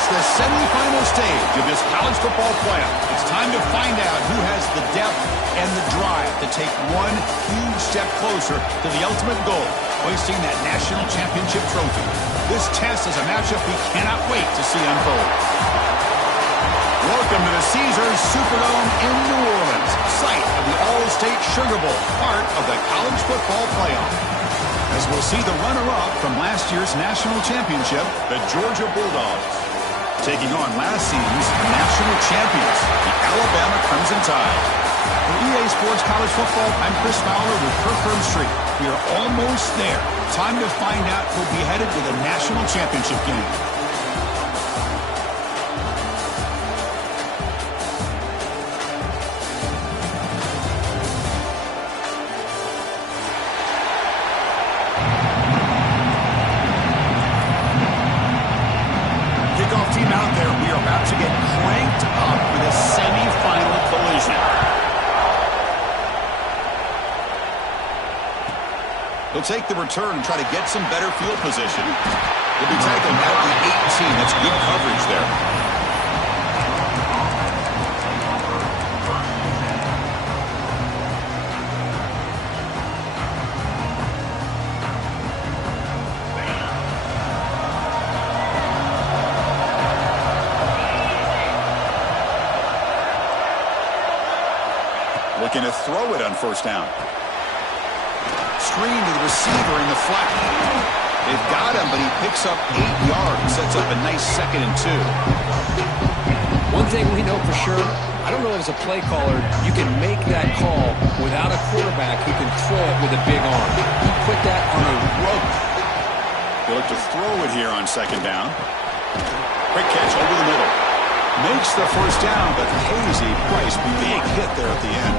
reach the semifinal stage of this college football playoff. It's time to find out who has the depth and the drive to take one huge step closer to the ultimate goal, hoisting that national championship trophy. This test is a matchup we cannot wait to see unfold. Welcome to the Caesars Superdome in New Orleans, site of the All-State Sugar Bowl, part of the college football playoff. As we'll see the runner-up from last year's national championship, the Georgia Bulldogs, taking on last season's national champions, the Alabama Crimson Tide. For EA Sports College Football, I'm Chris Fowler with Kirk Herbstreit. We are almost there. Time to find out who'll be headed to the national championship game. He'll take the return and try to get some better field position. He'll be tackled at the 18. That's good coverage there. Looking to throw it on first down. Screen to the receiver in the flat. They've got him, but he picks up 8 yards. Sets up a nice 2nd and 2. One thing we know for sure, I don't know as a play caller, you can make that call without a quarterback who can throw it with a big arm. He put that on a rope. They look to throw it here on 2nd down. Quick catch over the middle. Makes the first down, but pays a price. Big hit there at the end.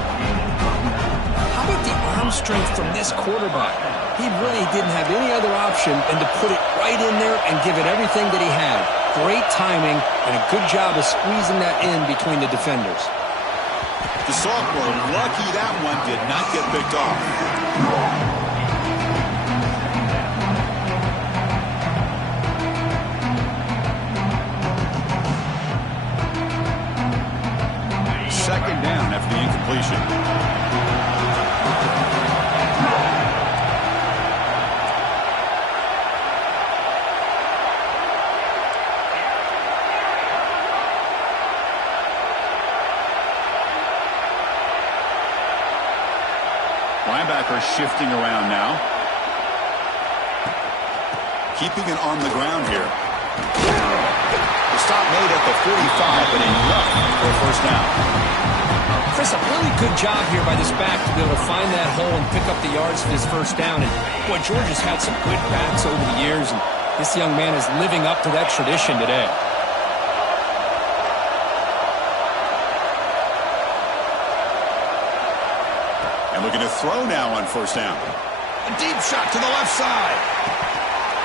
How about the arm strength from this quarterback? He really didn't have any other option than to put it right in there and give it everything that he had. Great timing and a good job of squeezing that in between the defenders. The sophomore, lucky that one did not get picked off. Second down after the incompletion. Linebacker shifting around now. Keeping it on the ground here. The stop made at the 45, but enough for a first down. Chris, a really good job here by this back to be able to find that hole and pick up the yards for this first down. And boy, Georgia's had some good backs over the years, and this young man is living up to that tradition today. And looking to throw now on first down. A deep shot to the left side.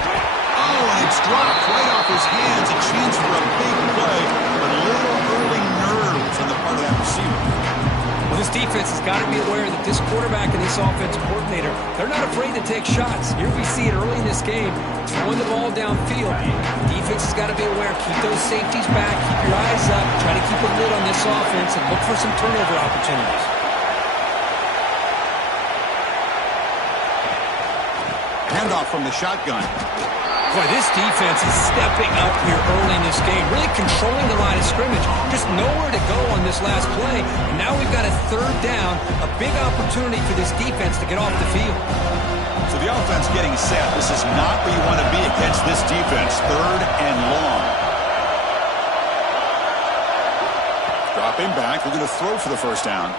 Oh, and it's dropped right off his hands. A chance for a big play, but a little early nerves on the part of that receiver. Well, this defense has got to be aware that this quarterback and this offensive coordinator, they're not afraid to take shots. Here we see it early in this game, throwing the ball downfield. The defense has got to be aware. Keep those safeties back. Keep your eyes up. Try to keep a lid on this offense and look for some turnover opportunities. Handoff from the shotgun. Boy, this defense is stepping up here early in this game, really controlling the line of scrimmage. Just nowhere to go on this last play. And now we've got a third down, a big opportunity for this defense to get off the field. So the offense getting set. This is not where you want to be against this defense. 3rd and long. Dropping back. We're going to throw for the first down.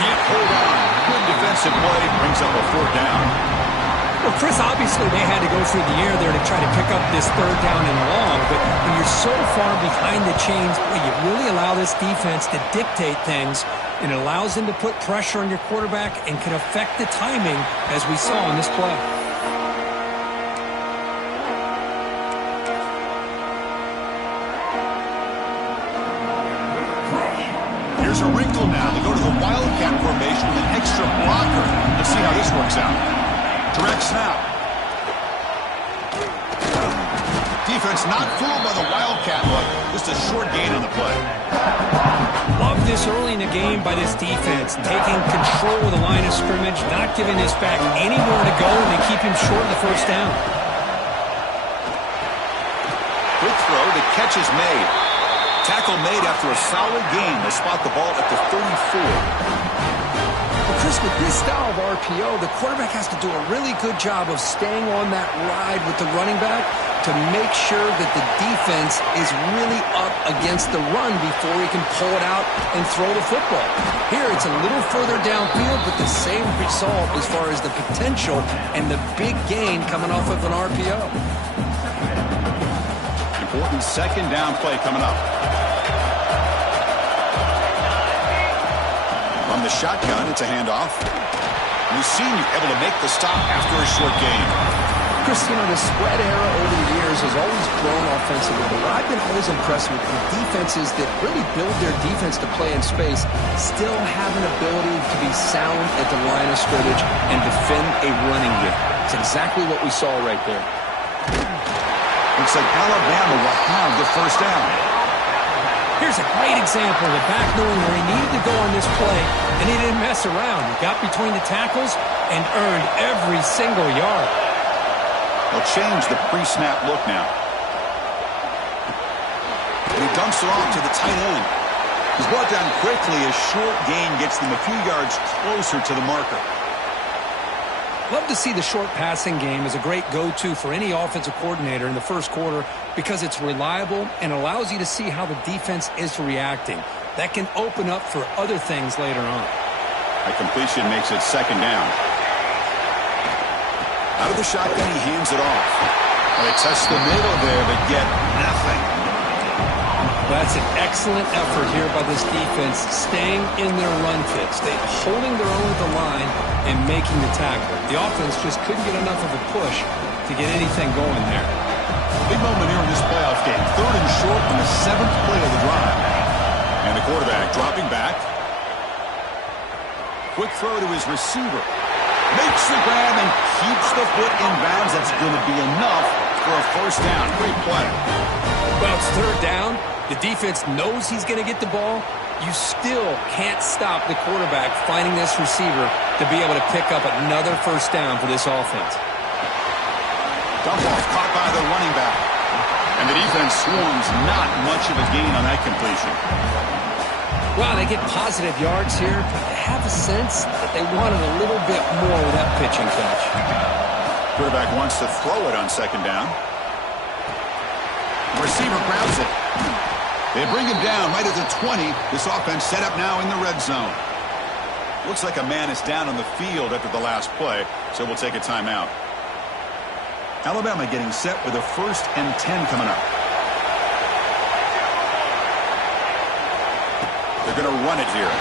Can't hold on. Good defensive play. Brings up a 4th down. Well, Chris, obviously they had to go through the air there to try to pick up this 3rd down and long, but when you're so far behind the chains, boy, you really allow this defense to dictate things, and it allows them to put pressure on your quarterback and can affect the timing, as we saw in this play. Here's a wrinkle now. They go to the Wildcat formation with an extra blocker. Let's see how this works out. Direct snap. Defense not fooled by the Wildcat look. Just a short gain on the play. Love this early in the game by this defense. Taking control of the line of scrimmage, not giving this back anywhere to go, and they keep him short of the first down. Quick throw. The catch is made. Tackle made after a solid gain. They spot the ball at the 34. Well, Chris, with this style of RPO, the quarterback has to do a really good job of staying on that ride with the running back to make sure that the defense is really up against the run before he can pull it out and throw the football. Here, it's a little further downfield, but the same result as far as the potential and the big gain coming off of an RPO. Important second down play coming up. On the shotgun, it's a handoff. Mussini able to make the stop after a short gain. Chris, you know, the spread era over the years has always grown offensively, but I've been always impressed with the defenses that really build their defense to play in space, still have an ability to be sound at the line of scrimmage and defend a running game. It's exactly what we saw right there. Looks like Alabama will have the first down. Here's a great example of the back knowing where he needed to go on this play, and he didn't mess around. He got between the tackles and earned every single yard. They'll change the pre-snap look now. And he dumps it off to the tight end. He's brought down quickly. A short gain gets them a few yards closer to the marker. Love to see the short passing game as a great go-to for any offensive coordinator in the first quarter because it's reliable and allows you to see how the defense is reacting. That can open up for other things later on. A completion makes it second down. Out of the shotgun, he hands it off. Well, they test the middle there, but get nothing. That's an excellent effort here by this defense, staying in their run fit, holding their own at the line and making the tackle. The offense just couldn't get enough of a push to get anything going there. Big moment here in this playoff game. Third and short on the 7th play of the drive. And the quarterback dropping back. Quick throw to his receiver. Makes the grab and keeps the foot in bounds. That's going to be enough for a first down. Great play. Well, it's third down. The defense knows he's going to get the ball. You still can't stop the quarterback finding this receiver to be able to pick up another first down for this offense. Dump off caught by the running back. And the defense swarms not much of a gain on that completion. Well, they get positive yards here, but I have a sense that they wanted a little bit more with that pitching catch. Quarterback wants to throw it on second down. The receiver grabs it. They bring him down right at the 20. This offense set up now in the red zone. Looks like a man is down on the field after the last play, so we'll take a timeout. Alabama getting set with a 1st and 10 coming up. They're going to run it here.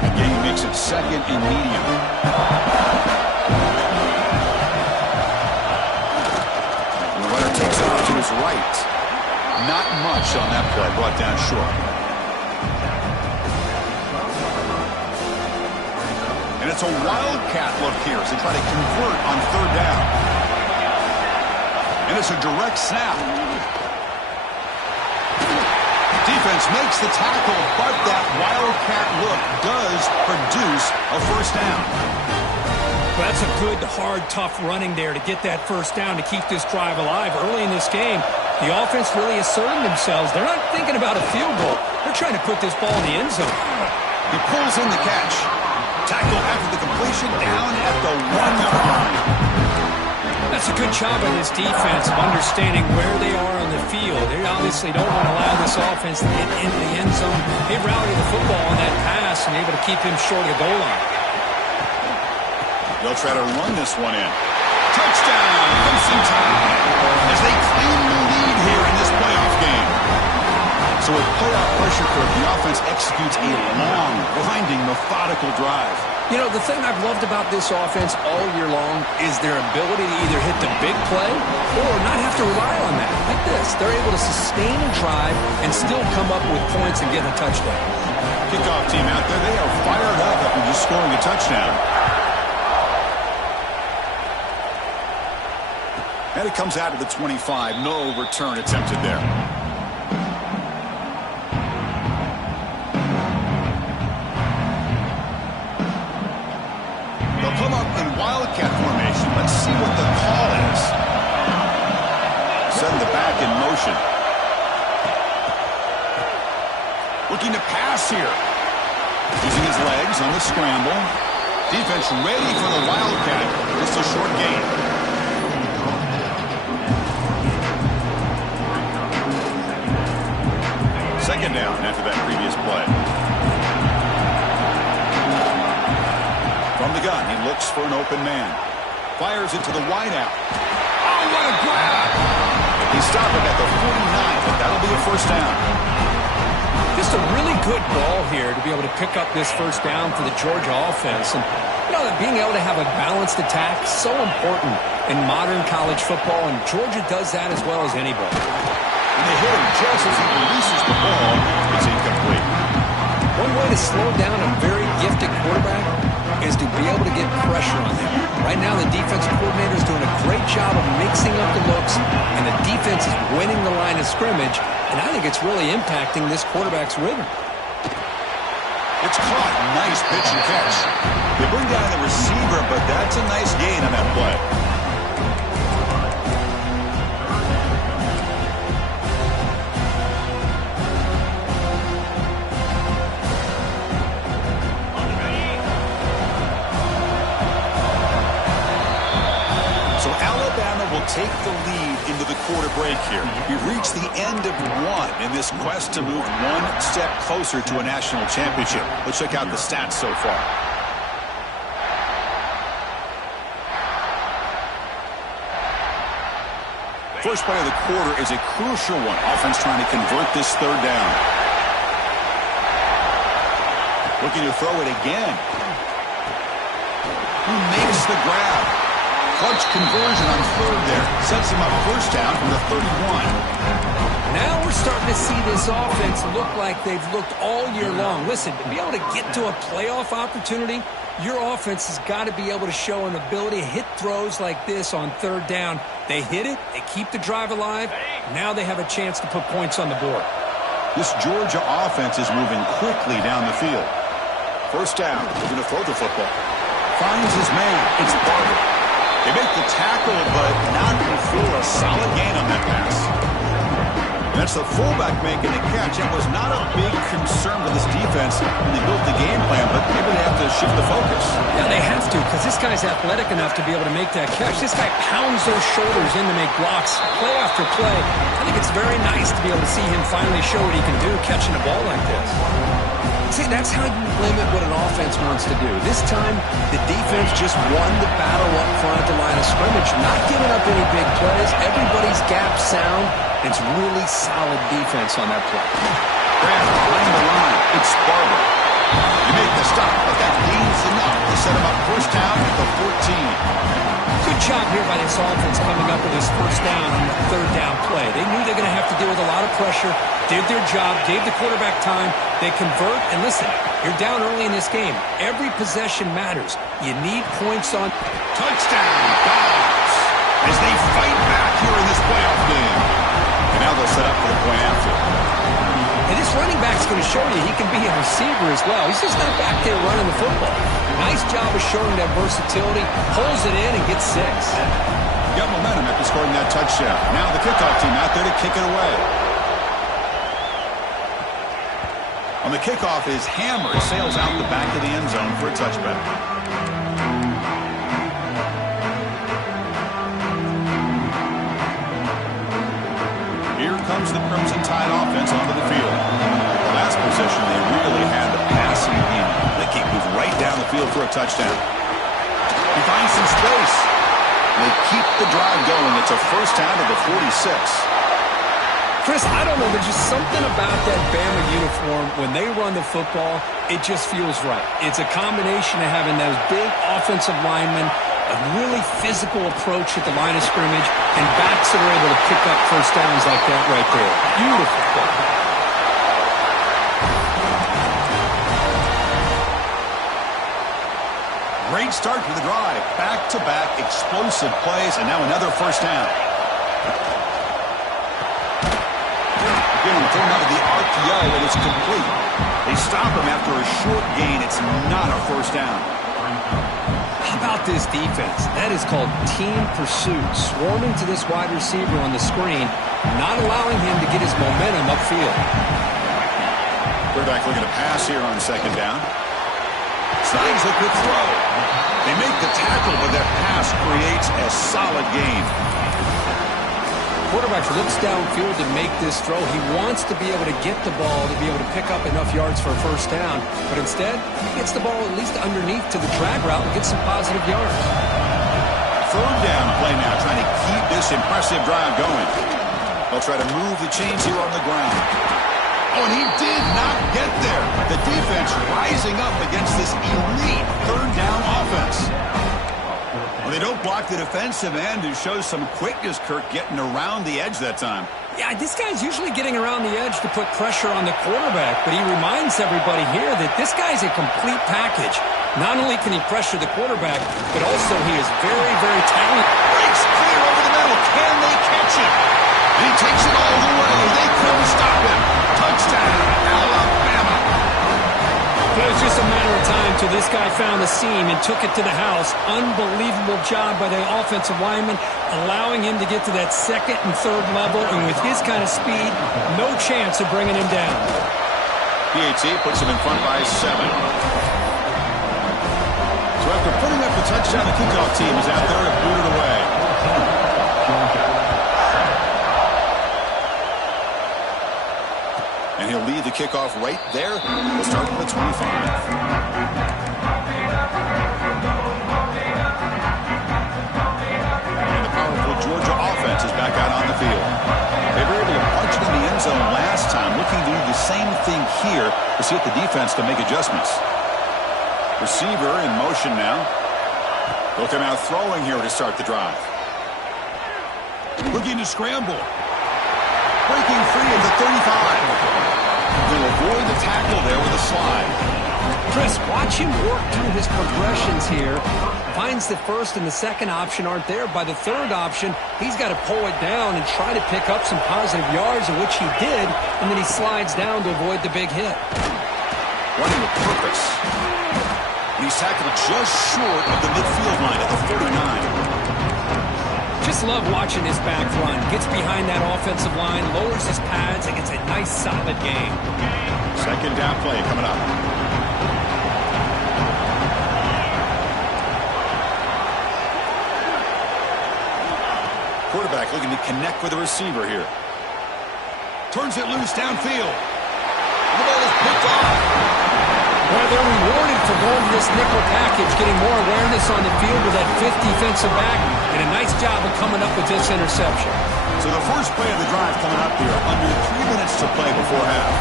The game makes it 2nd and medium. And the runner takes it off to his right. Not much on that play, brought down short. And it's a wildcat look here as they try to convert on third down. And it's a direct snap. Defense makes the tackle, but that wildcat look does produce a first down. That's a good, hard, tough running there to get that first down to keep this drive alive. Early in this game, the offense really asserting themselves. They're not thinking about a field goal. They're trying to put this ball in the end zone. He pulls in the catch. Tackle after the completion down at the 1-yard line. That's a good job by this defense of understanding where they are on the field. They obviously don't want to allow this offense to get into the end zone. They rallied the football on that pass and able to keep him short of the goal line. They'll try to run this one in. Touchdown, racing time, as they claim the lead here in this playoff game. So with playoff pressure curve, the offense executes a long, winding, methodical drive. You know, the thing I've loved about this offense all year long is their ability to either hit the big play or not have to rely on that. Like this, they're able to sustain a drive and still come up with points and get a touchdown. Kickoff team out there, they are fired up after just scoring a touchdown. And it comes out of the 25. No return attempted there. They'll come up in Wildcat formation. Let's see what the call is. Send the back in motion. Looking to pass here. Using his legs on the scramble. Defense ready for the Wildcat. Just a short gain. Second down after that previous play. From the gun, he looks for an open man. Fires it to the wideout. Oh, what a grab! He stopped it at the 49, but that'll be a first down. Just a really good ball here to be able to pick up this first down for the Georgia offense. And, you know, being able to have a balanced attack is so important in modern college football, and Georgia does that as well as anybody. And they hit him just as he releases the ball. It's incomplete. One way to slow down a very gifted quarterback is to be able to get pressure on him. Right now, the defensive coordinator is doing a great job of mixing up the looks, and the defense is winning the line of scrimmage, and I think it's really impacting this quarterback's rhythm. It's caught. Nice pitch and catch. They bring down the receiver, but that's a nice gain on that play. Take the lead into the quarter break here. We've reached the end of one in this quest to move one step closer to a national championship. Let's check out the stats so far. First play of the quarter is a crucial one. Offense trying to convert this third down. Looking to throw it again. Who makes the grab? Clutch conversion on third there. Sets him up first down from the 31. Now we're starting to see this offense look like they've looked all year long. Listen, to be able to get to a playoff opportunity, your offense has got to be able to show an ability to hit throws like this on third down. They hit it. They keep the drive alive. Now they have a chance to put points on the board. This Georgia offense is moving quickly down the field. First down. They're going to throw the football. Finds his man. It's Barber. They make the tackle, but not before a solid gain on that pass. That's the fullback making the catch. It was not a big concern with this defense when they built the game plan, but maybe they have to shift the focus. Yeah, they have to, because this guy's athletic enough to be able to make that catch. This guy pounds those shoulders in to make blocks play after play. I think it's very nice to be able to see him finally show what he can do catching a ball like this. See, that's how you limit what an offense wants to do. This time, the defense just won the battle up front at the line of scrimmage, not giving up any big plays. Everybody's gap sound. It's really solid defense on that play. Graham behind the line. It's Barber. You make the stop, but that gains enough to set him up first down at the 14. Good job here by this offense coming up with this first down on the third down play. They knew they were going to have to deal with a lot of pressure, did their job, gave the quarterback time. They convert, and listen, you're down early in this game. Every possession matters. You need points on touchdown. Dobbs as they fight back here in this playoff game. And now they'll set up for the point after. And this running back's going to show you he can be a receiver as well. He's just not back there running the football. Nice job of showing that versatility. Pulls it in and gets 6. Got momentum after scoring that touchdown. Now the kickoff team out there to kick it away. On the kickoff, his hammer sails out the back of the end zone for a touchback. Here comes the Crimson Tide offense onto the field. The last possession, they really had the passing game. They keep moving right down the field for a touchdown. He finds some space. They keep the drive going. It's a first down to the 46. Chris, I don't know. There's just something about that Bama uniform. When they run the football, it just feels right. It's a combination of having those big offensive linemen, a really physical approach at the line of scrimmage, and backs that are able to pick up first downs like that right there. Beautiful play. Great start to the drive. Back-to-back explosive plays, and now another first down. Again, thrown out of the RPO, and it's complete. They stop him after a short gain. It's not a first down. How about this defense? That is called team pursuit. Swarming to this wide receiver on the screen, not allowing him to get his momentum upfield. Quarterback looking to pass here on second down. Signs a good throw. They make the tackle, but that pass creates a solid gain. Quarterback looks downfield to make this throw. He wants to be able to get the ball to be able to pick up enough yards for a first down, but instead, he gets the ball at least underneath to the drag route and gets some positive yards. Third down play now, trying to keep this impressive drive going. They'll try to move the chains here on the ground. Oh, and he did not get there. The defense rising up against this elite third down offense. Well, they don't block the defensive end and show some quickness, Kirk, getting around the edge that time. Yeah, this guy's usually getting around the edge to put pressure on the quarterback, but he reminds everybody here that this guy's a complete package. Not only can he pressure the quarterback, but also he is very, very talented. Breaks clear over the middle. Can they catch it? And he takes it all the way. They couldn't stop him. Touchdown, Alabama. It was just a matter of time till this guy found the seam and took it to the house. Unbelievable job by the offensive lineman, allowing him to get to that second and third level, and with his kind of speed, no chance of bringing him down. PAT puts him in front by 7. So after putting up the touchdown, the kickoff team is out there to boot it away. And he'll lead the kickoff right there. We'll start with the 25. And the powerful Georgia offense is back out on the field. They were able to punch it in the end zone last time, looking to do the same thing here to see if the defense can make adjustments. Receiver in motion now. They'll come out throwing here to start the drive. Looking to scramble. Breaking free of the 35. They'll avoid the tackle there with a slide. Chris, watch him work through his progressions here. Finds the first and the second option aren't there. By the third option, he's got to pull it down and try to pick up some positive yards, in which he did, and then he slides down to avoid the big hit. Running with purpose. And he's tackled just short of the midfield line at the 49. Just love watching his back run. Gets behind that offensive line, lowers his pads, and gets a nice solid gain. Second down play coming up. Quarterback looking to connect with the receiver here. Turns it loose downfield. The ball is picked off. Well, they're rewarded for going to this nickel package, getting more awareness on the field with that fifth defensive back, and a nice job of coming up with this interception. So the first play of the drive coming up here, under 3 minutes to play before half.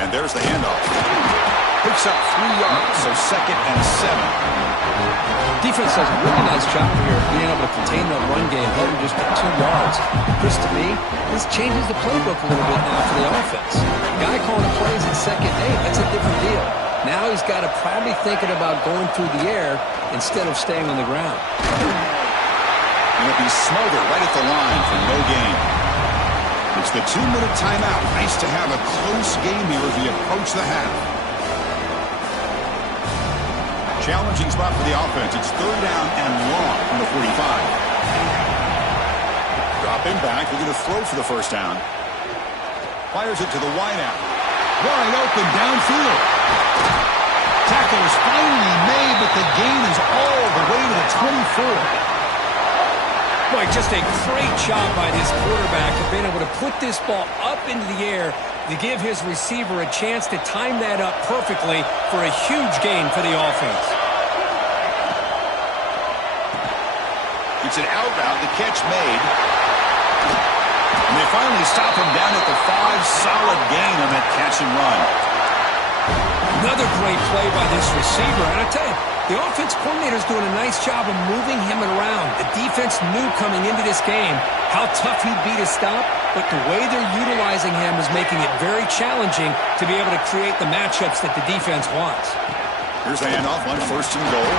And there's the handoff. Picks up 3 yards, so second and 7. Defense does a really nice job here of being able to contain that run game, held him just 2 yards. Chris, to me, this changes the playbook a little bit now for the offense. The guy calling the plays at second, hey, that's a different deal. Now he's got to probably thinking about going through the air instead of staying on the ground. And it'll be Smother right at the line for no gain. It's the 2-minute timeout. Nice to have a close game here as we approach the half. Challenging spot for the offense. It's third down and long from the 45. Dropping back, looking to throw for the first down. Fires it to the wideout. Wide open downfield. Tackle is finally made, but the gain is all the way to the 24. Boy, just a great job by this quarterback of being able to put this ball up into the air to give his receiver a chance to time that up perfectly for a huge gain for the offense. It's an out route, the catch made. And they finally stop him down at the 5. Solid gain on that catch and run. Another great play by this receiver. And I tell you, the offense coordinator is doing a nice job of moving him around. The defense knew coming into this game how tough he'd be to stop, but the way they're utilizing him is making it very challenging to be able to create the matchups that the defense wants. Here's the handoff on 1st and goal.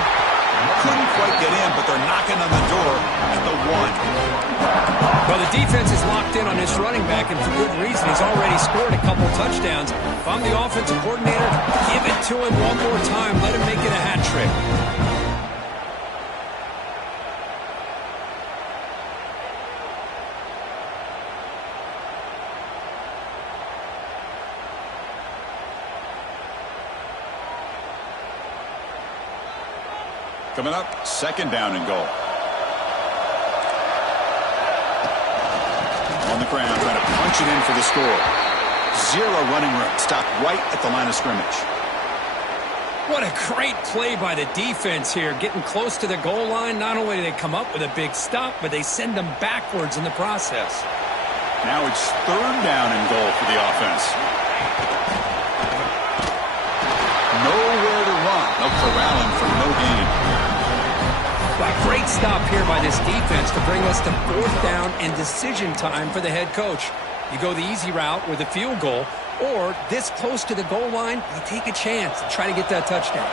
Couldn't quite get in, but they're knocking on the door at the 1. Well, the defense is locked in on this running back, and for good reason. He's already scored a couple touchdowns. If I'm the offensive coordinator, give it to him one more time. Let him make it a hat trick. Coming up, 2nd down and goal. On the ground, trying to punch it in for the score. 0 running room. Stopped right at the line of scrimmage. What a great play by the defense here. Getting close to the goal line, not only do they come up with a big stop, but they send them backwards in the process. Now it's 3rd down and goal for the offense. Nowhere to run. No corralling for no gain. A great stop here by this defense to bring us to 4th down and decision time for the head coach. You go the easy route with a field goal, or this close to the goal line, you take a chance to try to get that touchdown.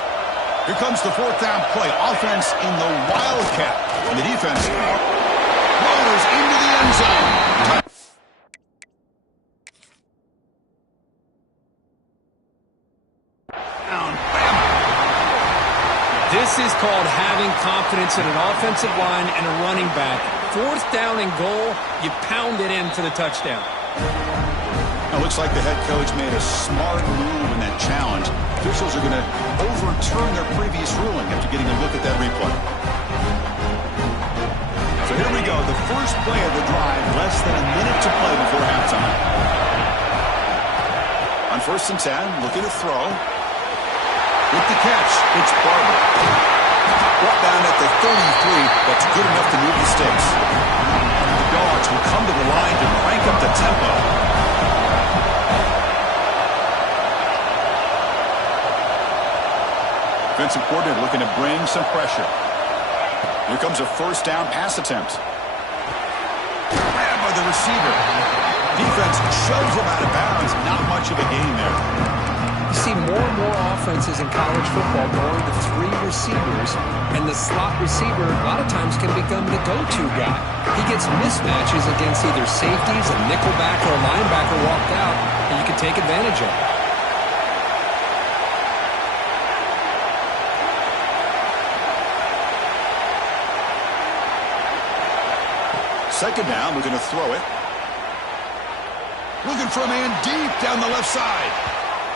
Here comes the 4th down play. Offense in the wildcat. And the defense rolls into the end zone. This is called having confidence in an offensive line and a running back. 4th down and goal, you pound it in for the touchdown. It looks like the head coach made a smart move in that challenge. Officials are going to overturn their previous ruling after getting a look at that replay. So here we go, the first play of the drive, less than a minute to play before halftime. On 1st and 10, looking to throw. With the catch, it's Barber. Brought down at the 33, that's good enough to move the sticks. The Dogs will come to the line to crank up the tempo. Defensive coordinator looking to bring some pressure. Here comes a 1st down pass attempt. Grabbed by the receiver. Defense shoves him out of bounds. Not much of a gain there. You see more and more offenses in college football going to 3 receivers, and the slot receiver a lot of times can become the go-to guy. He gets mismatches against either safeties, a nickelback, or a linebacker walked out, and you can take advantage of it. 2nd down, we're going to throw it. Looking for a man deep down the left side.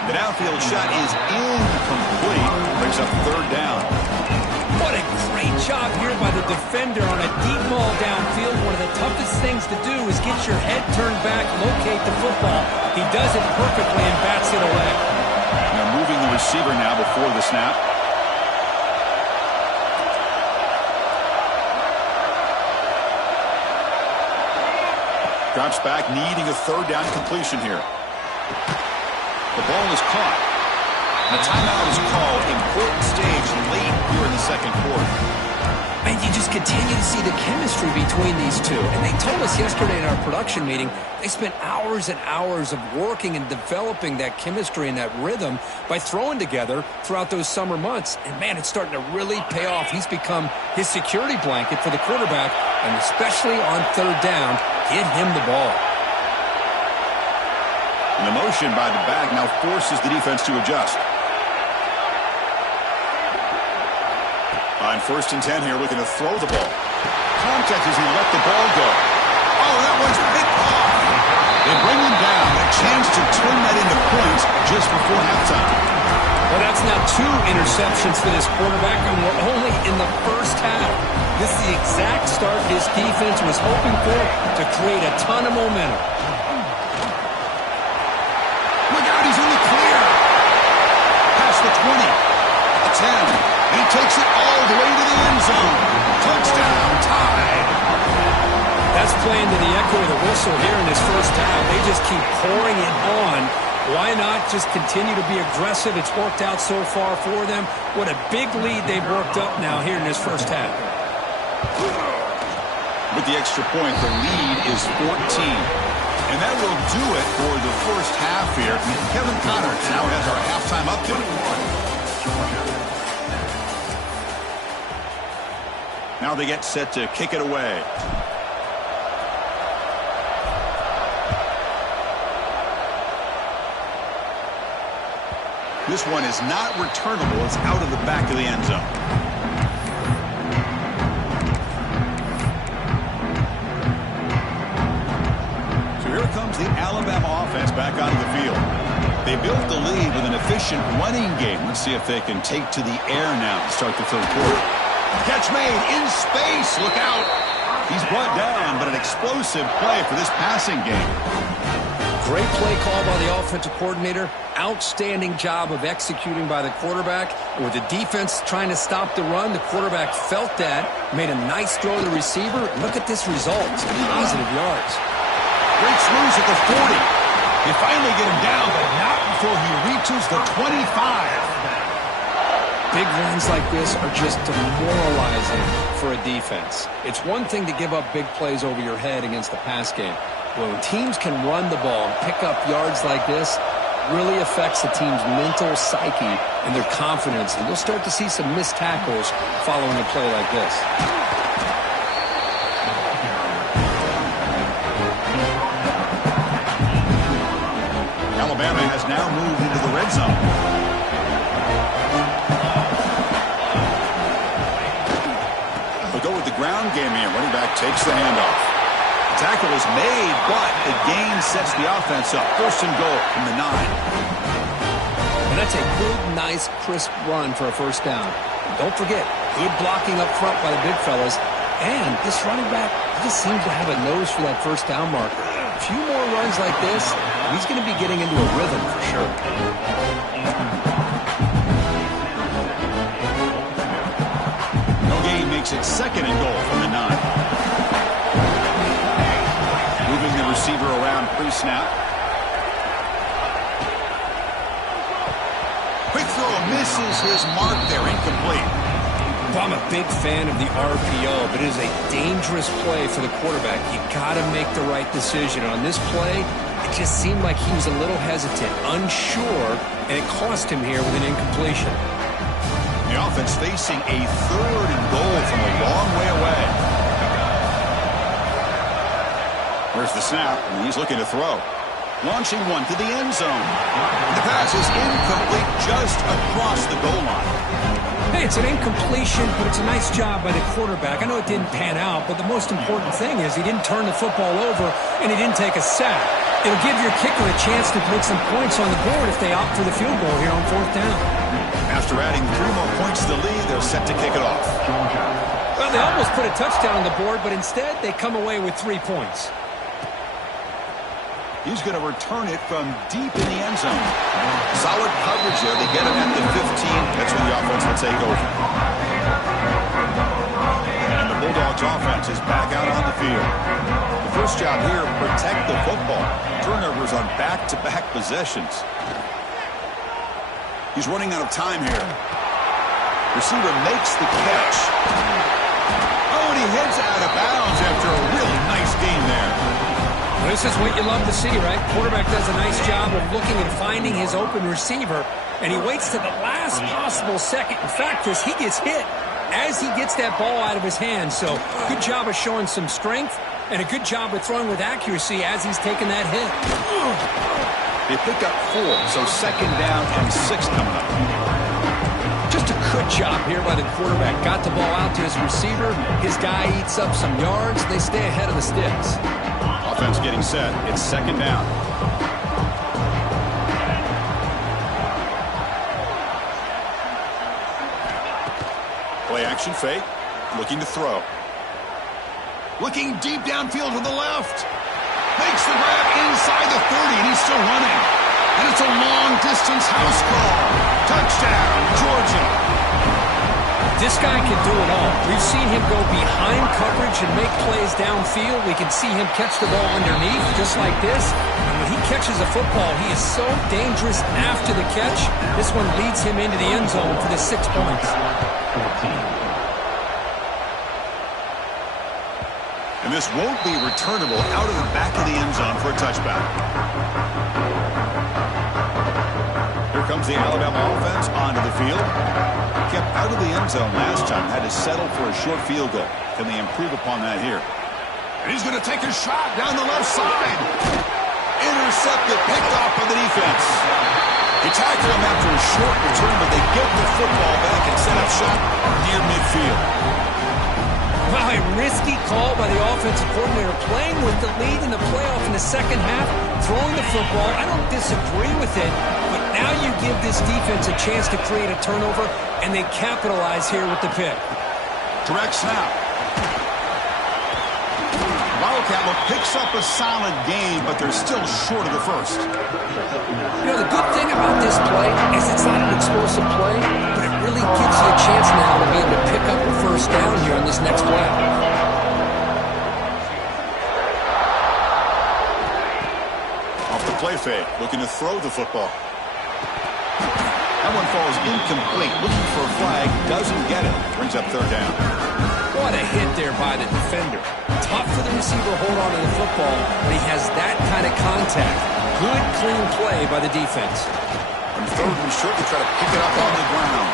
The downfield shot is incomplete. Brings up 3rd down. What a great job here by the defender on a deep ball downfield. One of the toughest things to do is get your head turned back, locate the football. He does it perfectly and bats it away. Now moving the receiver now before the snap. Drops back, needing a 3rd down completion here. The ball is caught. The timeout is called. Important stage late here in the 2nd quarter. And you just continue to see the chemistry between these two. And they told us yesterday in our production meeting, they spent hours and hours of working and developing that chemistry and that rhythm by throwing together throughout those summer months. And, man, it's starting to really pay off. He's become his security blanket for the quarterback, and especially on 3rd down, get him the ball. And the motion by the back now forces the defense to adjust. On 1st and 10 here, looking to throw the ball. Contact as he let the ball go. Oh, that one's picked off. They bring him down. A chance to turn that into points just before halftime. Well, that's now 2 interceptions for this quarterback, and we're only in the first half. This is the exact start his defense was hoping for to create a ton of momentum. Look out, he's in the clear. Past the 20, the 10. He takes it all the way to the end zone. Touchdown, tied. That's playing to the echo of the whistle here in this first half. They just keep pouring it on. Why not just continue to be aggressive? It's worked out so far for them. What a big lead they've worked up now here in this first half. With the extra point, the lead is 14. And that will do it for the first half here. Kevin Connors now has our halftime update. Now they get set to kick it away. This one is not returnable. It's out of the back of the end zone. So here comes the Alabama offense back onto the field. They built the lead with an efficient running game. Let's see if they can take to the air now to start the third quarter. Catch made in space. Look out. He's brought down, but an explosive play for this passing game. Great play call by the offensive coordinator. Outstanding job of executing by the quarterback. And with the defense trying to stop the run, the quarterback felt that, made a nice throw to the receiver. Look at this result. Positive yards. Breaks loose at the 40. They finally get him down, but not before he reaches the 25. Big runs like this are just demoralizing for a defense. It's one thing to give up big plays over your head against the pass game. When teams can run the ball and pick up yards like this, really affects the team's mental psyche and their confidence. And you'll start to see some missed tackles following a play like this. Alabama has now moved into the red zone. They'll go with the ground game here. Running back takes the handoff. Tackle is made, but the gain sets the offense up. First and goal from the 9. And that's a good, nice, crisp run for a first down. Don't forget, good blocking up front by the big fellas. And this running back just seems to have a nose for that first down marker. A few more runs like this, he's going to be getting into a rhythm for sure. No gain makes it second and goal from the 9. Moving the receiver around pre-snap. Quick throw misses his mark there, incomplete. Well, I'm a big fan of the RPO, but it is a dangerous play for the quarterback. You got to make the right decision. On this play, it just seemed like he was a little hesitant, unsure, and it cost him here with an incompletion. The offense facing a third and goal from a long way away. Where's the snap? And he's looking to throw. Launching one to the end zone. The pass is incomplete just across the goal line. Hey, it's an incompletion, but it's a nice job by the quarterback. I know it didn't pan out, but the most important thing is he didn't turn the football over and he didn't take a sack. It'll give your kicker a chance to put some points on the board if they opt for the field goal here on fourth down. After adding 3 more points to the lead, they're set to kick it off. Well, they almost put a touchdown on the board, but instead they come away with 3 points. He's going to return it from deep in the end zone. Solid coverage there. They get him at the 15. That's when the offense will take over. And the Bulldogs offense is back out on the field. The first job here, protect the football. Turnovers on back-to-back possessions. He's running out of time here. Receiver makes the catch. Oh, and he heads out of bounds after a really nice game there. This is what you love to see, right? Quarterback does a nice job of looking and finding his open receiver, and he waits to the last possible second. In fact, he gets hit as he gets that ball out of his hands. So good job of showing some strength and a good job of throwing with accuracy as he's taking that hit. They pick up 4, so second down and 6 coming up. Just a good job here by the quarterback. Got the ball out to his receiver. His guy eats up some yards. They stay ahead of the sticks. Offense getting set. It's second down. Play action fake. Looking to throw. Looking deep downfield to the left. Makes the grab inside the 30, and he's still running. And it's a long-distance house call. Touchdown, Georgia. This guy can do it all. We've seen him go behind coverage and make plays downfield. We can see him catch the ball underneath just like this. And when he catches a football, he is so dangerous after the catch. This one leads him into the end zone for the 6 points. And this won't be returnable out of the back of the end zone for a touchback. Here comes the Alabama offense onto the field. Kept out of the end zone last time, had to settle for a short field goal. Can they improve upon that here? And he's going to take a shot down the left side. Intercepted, picked off by the defense. They tackle him after a short return, but they get the football back and set up shop near midfield. Wow, a risky call by the offensive coordinator, playing with the lead in the playoff in the second half, throwing the football. I don't disagree with it, but now you give this defense a chance to create a turnover, and they capitalize here with the pick. Direct snap. Wildcat picks up a solid game, but they're still short of the first. You know, the good thing about this play is it's not an explosive play, but it really gives you a chance now to be able to pick up a first down here on this next play. Off the play fake, looking to throw the football. That one falls incomplete. Looking for a flag, doesn't get it. Brings up third down. What a hit there by the defender. Tough for the receiver to hold on to the football when he has that kind of contact. Good, clean play by the defense. From third and short, they try to pick it up on the ground.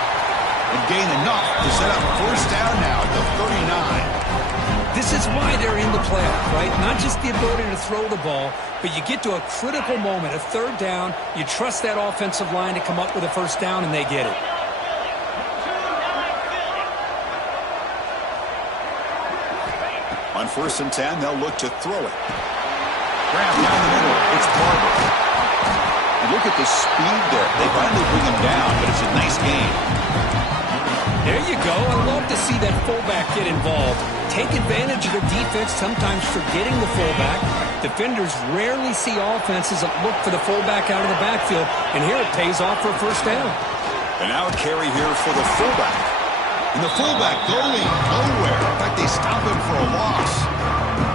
And gain enough to set up first down now at the 39. This is why they're in the playoff, right? Not just the ability to throw the ball, but you get to a critical moment, a third down, you trust that offensive line to come up with a first down, and they get it. On 1st and 10, they'll look to throw it. Grab down the middle. It's Barber. And look at the speed there. They finally bring him down, but it's a nice game. There you go. I love to see that fullback get involved. Take advantage of the defense, sometimes forgetting the fullback. Defenders rarely see offenses that look for the fullback out of the backfield, and here it pays off for a first down. And now a carry here for the fullback. And the fullback going nowhere. In fact, they stop him for a loss.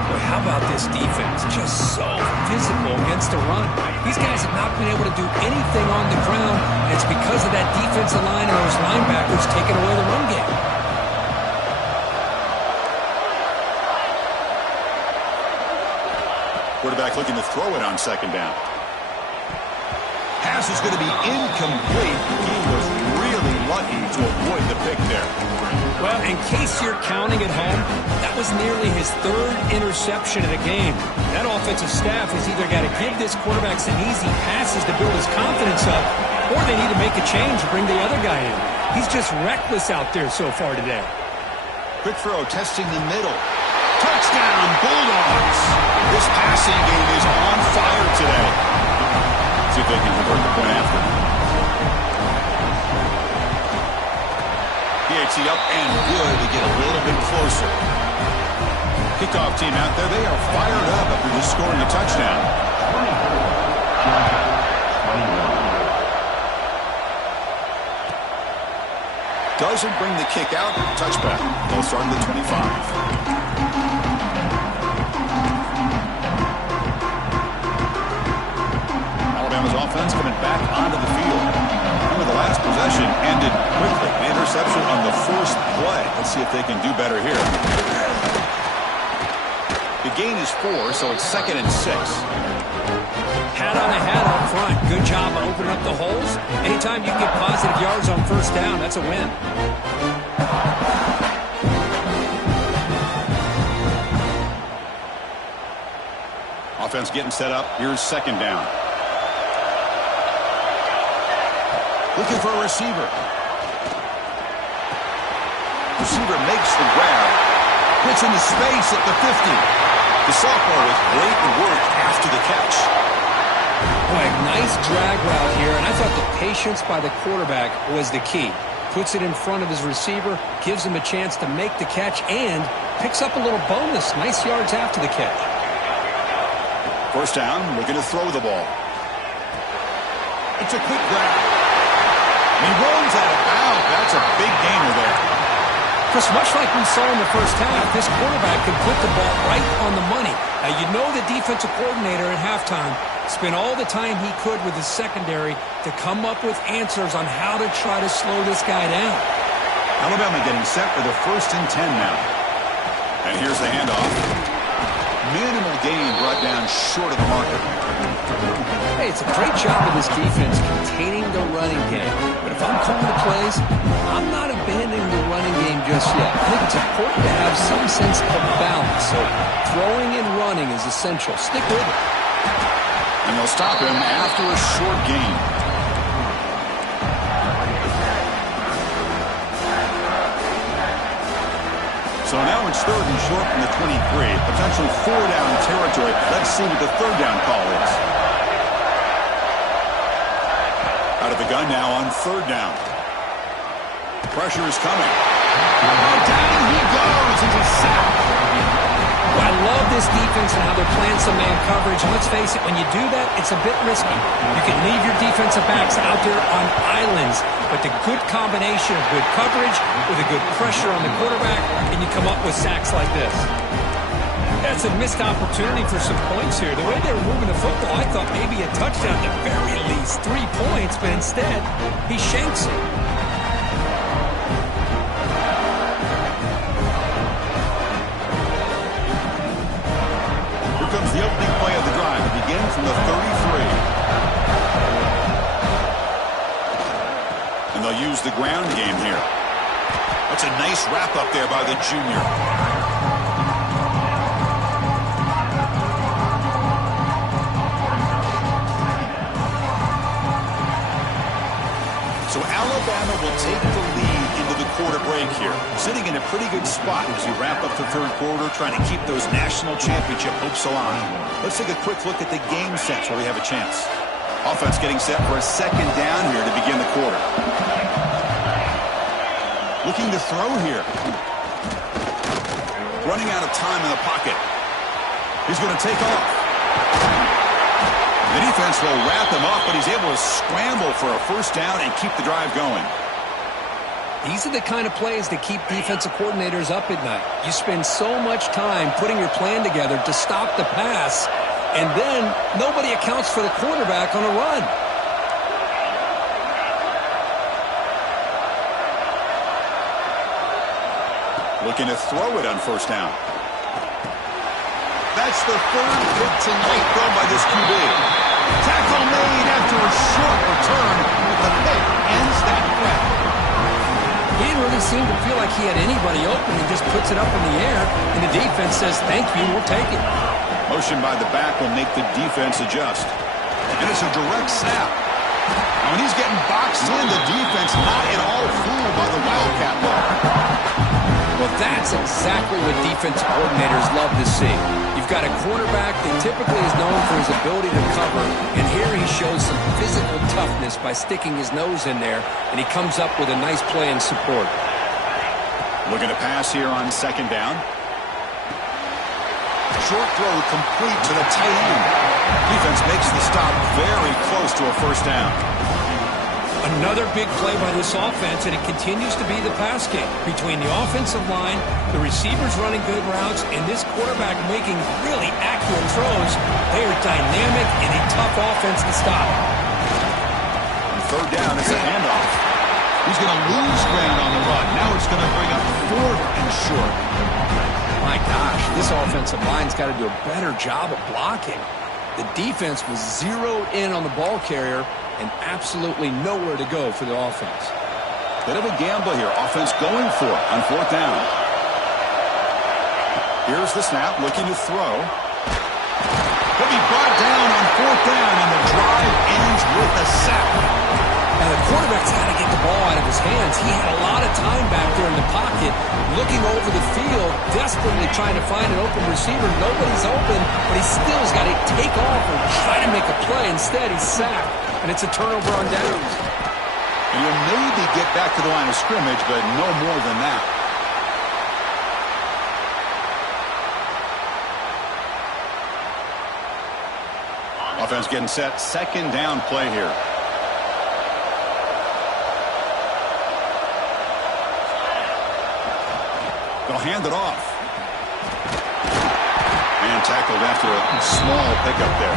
Boy, how about this defense? Just so physical against the run. These guys have not been able to do anything on the ground, and it's because of that defensive line and those linebackers taking away the run game. Quarterback looking to throw it on second down. Pass is going to be incomplete. He was really lucky to avoid the pick there. Well, in case you're counting at home, that was nearly his third interception of the game. That offensive staff has either got to give this quarterback some easy passes to build his confidence up, or they need to make a change and bring the other guy in. He's just reckless out there so far today. Quick throw, testing the middle. Touchdown, Bulldogs! This passing game is on fire today. See if they can convert the point after. PAT up and good to get a little bit closer. Kickoff team out there, they are fired up after just scoring a touchdown. Doesn't bring the kick out, touchback. They'll start at the 25. Alabama's offense coming back onto the field. Remember, the last possession ended quickly. The interception on the first play. Let's see if they can do better here. The gain is 4, so it's 2nd and 6. Hat on a hat up front. Good job of opening up the holes. Anytime you get positive yards on first down, that's a win. Offense getting set up. Here's second down. Looking for a receiver. Receiver makes the grab. Puts into space at the 50. The sophomore with great work after the catch. Boy, nice drag route here, and I thought the patience by the quarterback was the key. Puts it in front of his receiver, gives him a chance to make the catch, and picks up a little bonus. Nice yards after the catch. First down, looking to throw the ball. It's a quick grab. He runs out of bounds. That's a big gainer there. Because much like we saw in the first half, this quarterback could put the ball right on the money. Now, you know the defensive coordinator at halftime spent all the time he could with his secondary to come up with answers on how to try to slow this guy down. Alabama getting set for the 1st and 10 now. And here's the handoff. Minimal gain brought down short of the marker. Hey, it's a great job of this defense containing the running game. But if I'm calling the plays, I'm not abandoning the running game just yet. I think it's important to have some sense of balance. So throwing and running is essential. Stick with it. And they'll stop him after a short gain. So now it's 3rd and short from the 23. Potential 4-down territory. Let's see what the 3rd down call is. Out of the gun now on 3rd down. Pressure is coming. Oh, down he goes. It's a sack. Well, I love this defense and how they're playing some man coverage. And let's face it, when you do that, it's a bit risky. You can leave your defensive backs out there on islands, but the good combination of good coverage with a good pressure on the quarterback, and you come up with sacks like this. That's a missed opportunity for some points here. The way they were moving the football, I thought maybe a touchdown at the very least, 3 points, but instead, he shanks it. Here comes the opening play of the drive. It begins from the 33. And they'll use the ground game here. That's a nice wrap up there by the junior. So Alabama will take the lead into the quarter break here. Sitting in a pretty good spot as you wrap up the 3rd quarter, trying to keep those national championship hopes alive. Let's take a quick look at the game sets where we have a chance. Offense getting set for a 2nd down here to begin the quarter. Looking to throw here. Running out of time in the pocket. He's going to take off. The defense will wrap him up, but he's able to scramble for a 1st down and keep the drive going. These are the kind of plays that keep defensive coordinators up at night. You spend so much time putting your plan together to stop the pass, and then nobody accounts for the quarterback on a run. Looking to throw it on 1st down. That's the 3rd pick tonight thrown by this QB. Tackle made after a short return, but the pick ends that threat. He didn't really seem to feel like he had anybody open. He just puts it up in the air, and the defense says, thank you, we'll take it. Motion by the back will make the defense adjust. And it's a direct snap. Now, when he's getting boxed in, the defense not at all fooled by the Wildcat ball. Well, that's exactly what defensive coordinators love to see. You've got a quarterback that typically is known for his ability to cover, and here he shows some physical toughness by sticking his nose in there, and he comes up with a nice play in support. Looking to pass here on 2nd down. Short throw complete to the tight end. Defense makes the stop very close to a 1st down. Another big play by this offense, and it continues to be the pass game. Between the offensive line, the receivers running good routes, and this quarterback making really accurate throws, they are dynamic and a tough offense to stop. And 3rd down is a handoff. He's going to lose ground on the run. Now it's going to bring up 4th and short. My gosh, this offensive line's got to do a better job of blocking. The defense was zeroed in on the ball carrier and absolutely nowhere to go for the offense. Bit of a gamble here. Offense going for it on 4th down. Here's the snap, looking to throw. He'll be brought down on 4th down, and the drive ends with a sack. Now, the quarterback's got to get the ball out of his hands. He had a lot of time back there in the pocket, looking over the field, desperately trying to find an open receiver. Nobody's open, but he still's got to take off and try to make a play. Instead, he's sacked, and it's a turnover on downs. And he'll maybe get back to the line of scrimmage, but no more than that. Offense getting set. 2nd down play here. They'll hand it off. And tackled after a small pickup there.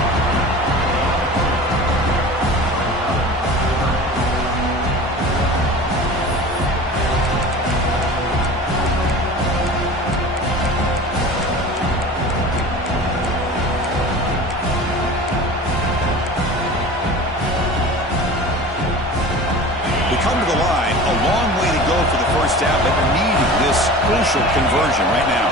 Come to the line, a long way to go for the first half, but they're needing this crucial conversion right now.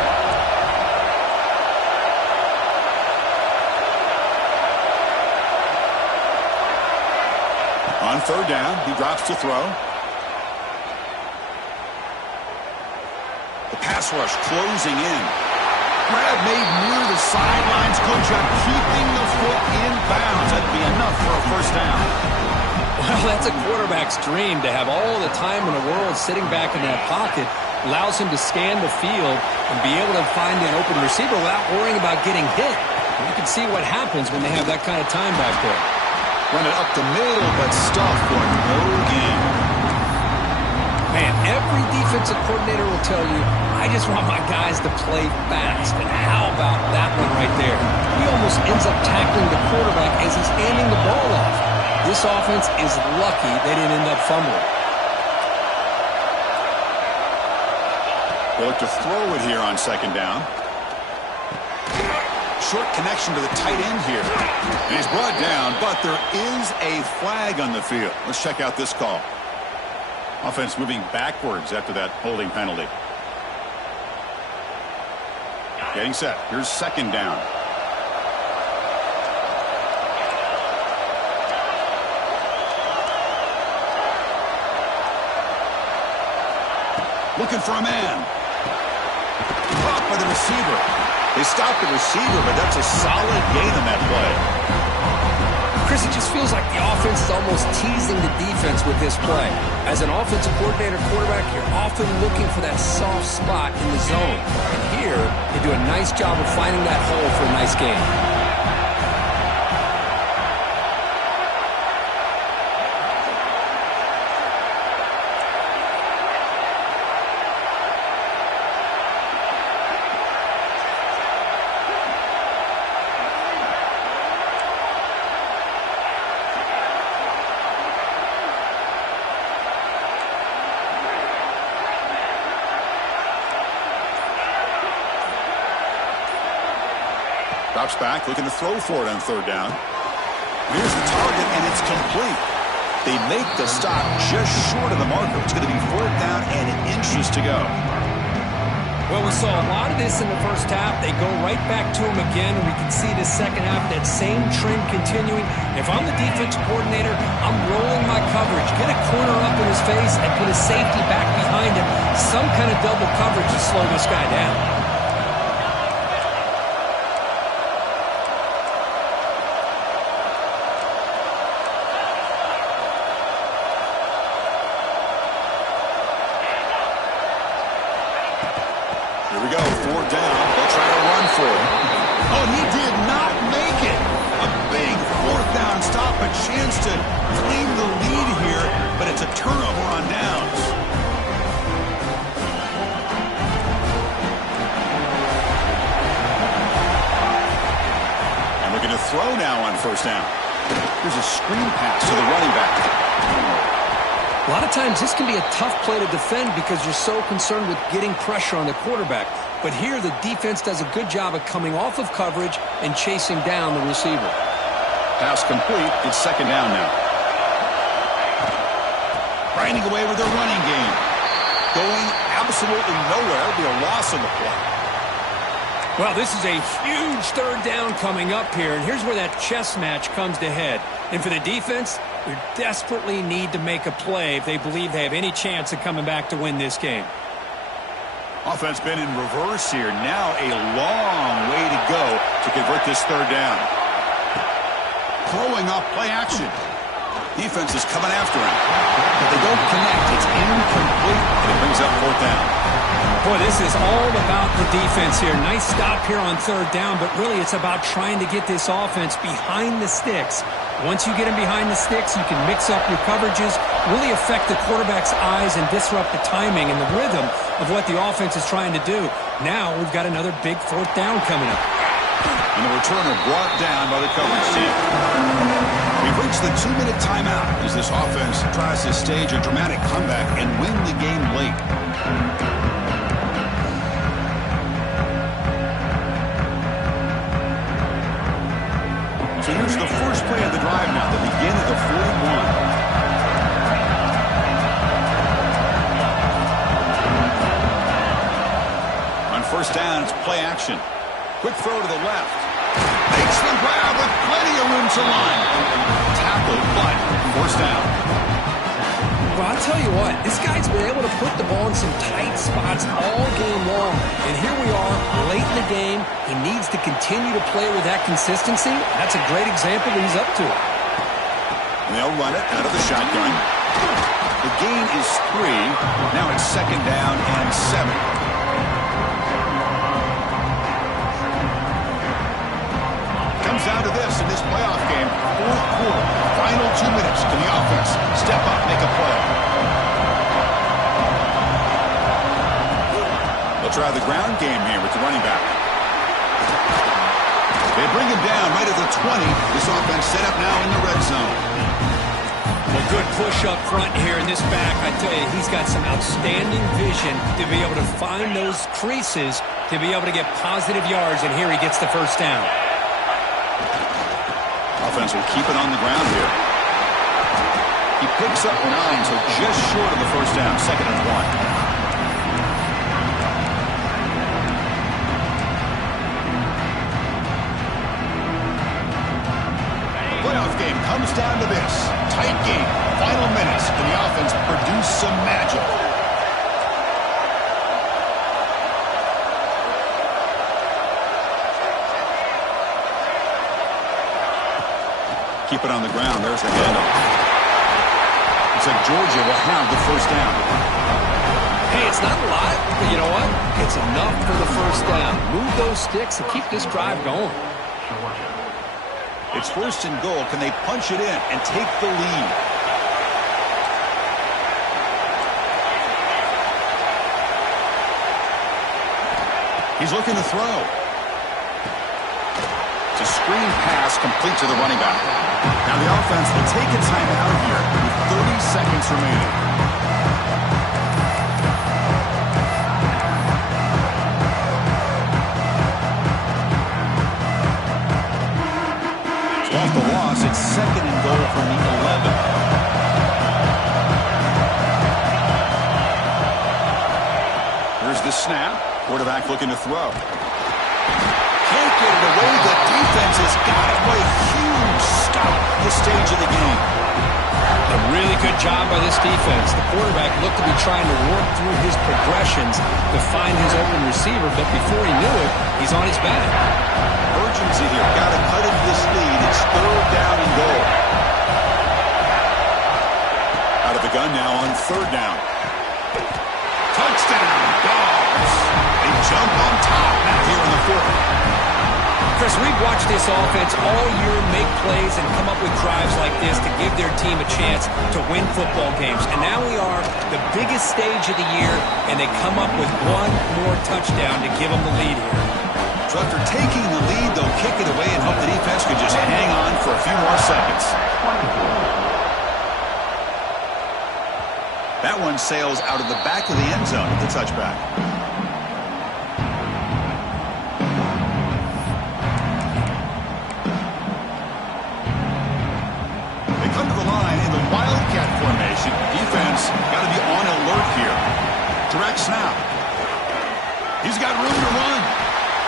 On third down, he drops to throw. The pass rush closing in. Grab made near the sidelines. Good job keeping the foot in bounds. That'd be enough for a first down. Well, that's a quarterback's dream to have all the time in the world sitting back in that pocket. Allows him to scan the field and be able to find an open receiver without worrying about getting hit. You can see what happens when they have that kind of time back there. Run it up the middle, but stuffed for no gain. Man, every defensive coordinator will tell you, I just want my guys to play fast. And how about that one right there? He almost ends up tackling the quarterback as he's handing the ball off. This offense is lucky they didn't end up fumbling. They'll look to throw it here on second down. Short connection to the tight end here. And he's brought down, but there is a flag on the field. Let's check out this call. Offense moving backwards after that holding penalty. Getting set. Here's second down. Looking for a man. Caught by the receiver. They stopped the receiver, but that's a solid gain on that play. Chris, it just feels like the offense is almost teasing the defense with this play. As an offensive coordinator quarterback, you're often looking for that soft spot in the zone. And here, they do a nice job of finding that hole for a nice gain. Drops back, looking to throw for it on third down. Here's the target, and it's complete. They make the stop just short of the marker. It's going to be fourth down and inches to go. Well, we saw a lot of this in the first half. They go right back to him again, and we can see the second half, that same trend continuing. If I'm the defense coordinator, I'm rolling my coverage. Get a corner up in his face and put his safety back behind him. Some kind of double coverage to slow this guy down. Here we go, fourth down. They'll try to run for it. Oh, he did not make it. A big fourth down stop, a chance to claim the lead here, but it's a turnover on downs. And looking to throw now on first down. Here's a screen pass to the running back. A lot of times this can be a tough play to defend because you're so concerned with getting pressure on the quarterback. But here the defense does a good job of coming off of coverage and chasing down the receiver. Pass complete. It's second down now. Grinding away with their running game. Going absolutely nowhere. It'll be a loss on the play. Well, this is a huge third down coming up here. And here's where that chess match comes to head. And for the defense, they desperately need to make a play if they believe they have any chance of coming back to win this game. Offense been in reverse here. Now a long way to go to convert this third down. Throwing off play action. Defense is coming after him. But they don't connect. It's incomplete, and it brings up fourth down. Boy, this is all about the defense here. Nice stop here on third down, but really it's about trying to get this offense behind the sticks. Once you get him behind the sticks, you can mix up your coverages, really affect the quarterback's eyes and disrupt the timing and the rhythm of what the offense is trying to do. Now we've got another big fourth down coming up. And the returner brought down by the coverage team. We've reached the 2-minute timeout as this offense tries to stage a dramatic comeback and win the game late. So here's the first play of the drive now, the begin of the 41. On first down, it's play action. Quick throw to the left. Makes the grab with plenty of room to line. Tackled, but first down. Well, I'll tell you what, this guy's been able to put the ball in some tight spots all game long. And here we are, late in the game. He needs to continue to play with that consistency. That's a great example that he's up to it. And they'll run it out of the shotgun. The gain is 3. Now it's second down and 7. Comes down to this in this playoff game. Fourth quarter, final 2 minutes. Can the offense step up, make a play? They'll try the ground game here with the running back. They bring him down right at the 20. This offense set up now in the red zone. Well, good push up front here in this back. I tell you, he's got some outstanding vision to be able to find those creases, to be able to get positive yards, and here he gets the first down. Offense will keep it on the ground here. He picks up 9, so just short of the first down, second and 1. Playoff game comes down to this. Tight game, final minutes, and the offense produce some magic. Keep it on the ground. There's the handoff. Looks like Georgia will have the first down. Hey, it's not a lot, but you know what? It's enough for the first down. Move those sticks and keep this drive going. It's first and goal. Can they punch it in and take the lead? He's looking to throw. It's a screen pass complete to the running back. Now the offense will take a timeout here with 30 seconds remaining. So off the loss, it's second and goal from the 11. Here's the snap. Quarterback looking to throw. Can't get it away. The defense has got it. What a huge stop at this stage of the game. A really good job by this defense. The quarterback looked to be trying to work through his progressions to find his open receiver, but before he knew it, he's on his back. Urgency here. Got to cut into this lead. It's third down and goal. Out of the gun now on third down. Touchdown, Dogs. They jump on top now here in the fourth. Chris, we've watched this offense all year make plays and come up with drives like this to give their team a chance to win football games. And now we are the biggest stage of the year, and they come up with one more touchdown to give them the lead here. So after taking the lead, they'll kick it away and hope the defense can just hang on for a few more seconds. That one sails out of the back of the end zone with the touchback. Formation. Defense got to be on alert here. Direct snap. He's got room to run.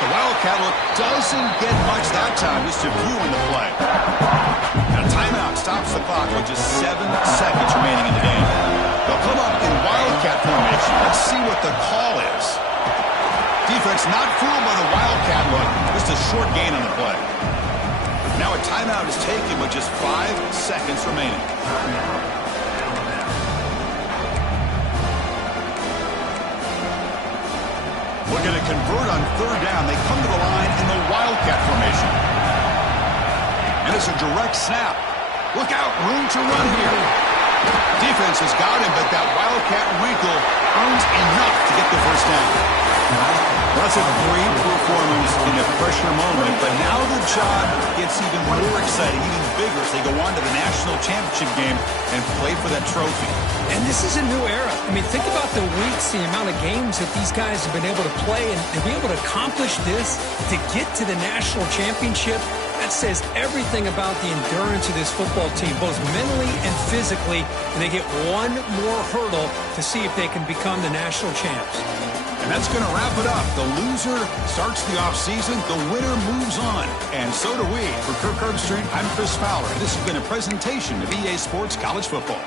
The Wildcat look doesn't get much that time. Just a few in the play. Now timeout stops the clock with just 7 seconds remaining in the game. They'll come up in Wildcat formation. Let's see what the call is. Defense not fooled by the Wildcat look. Just a short gain on the play. Now a timeout is taken with just 5 seconds remaining. Looking to convert on third down. They come to the line in the Wildcat formation. And it's a direct snap. Look out, room to run here. Defense has got him, but that Wildcat wrinkle earns enough to get get the first down. That's a great performance in a pressure moment, but now the job gets even more exciting, even bigger as they go on to the national championship game and play for that trophy. And this is a new era. I mean, think about the weeks, the amount of games that these guys have been able to play, and to be able to accomplish this, to get to the national championship, that says everything about the endurance of this football team, both mentally and physically, and they get one more hurdle to see if they can become the national champs. And that's going to wrap it up. The loser starts the offseason. The winner moves on. And so do we. For Kirk Herbstreit, I'm Chris Fowler. This has been a presentation of EA Sports College Football.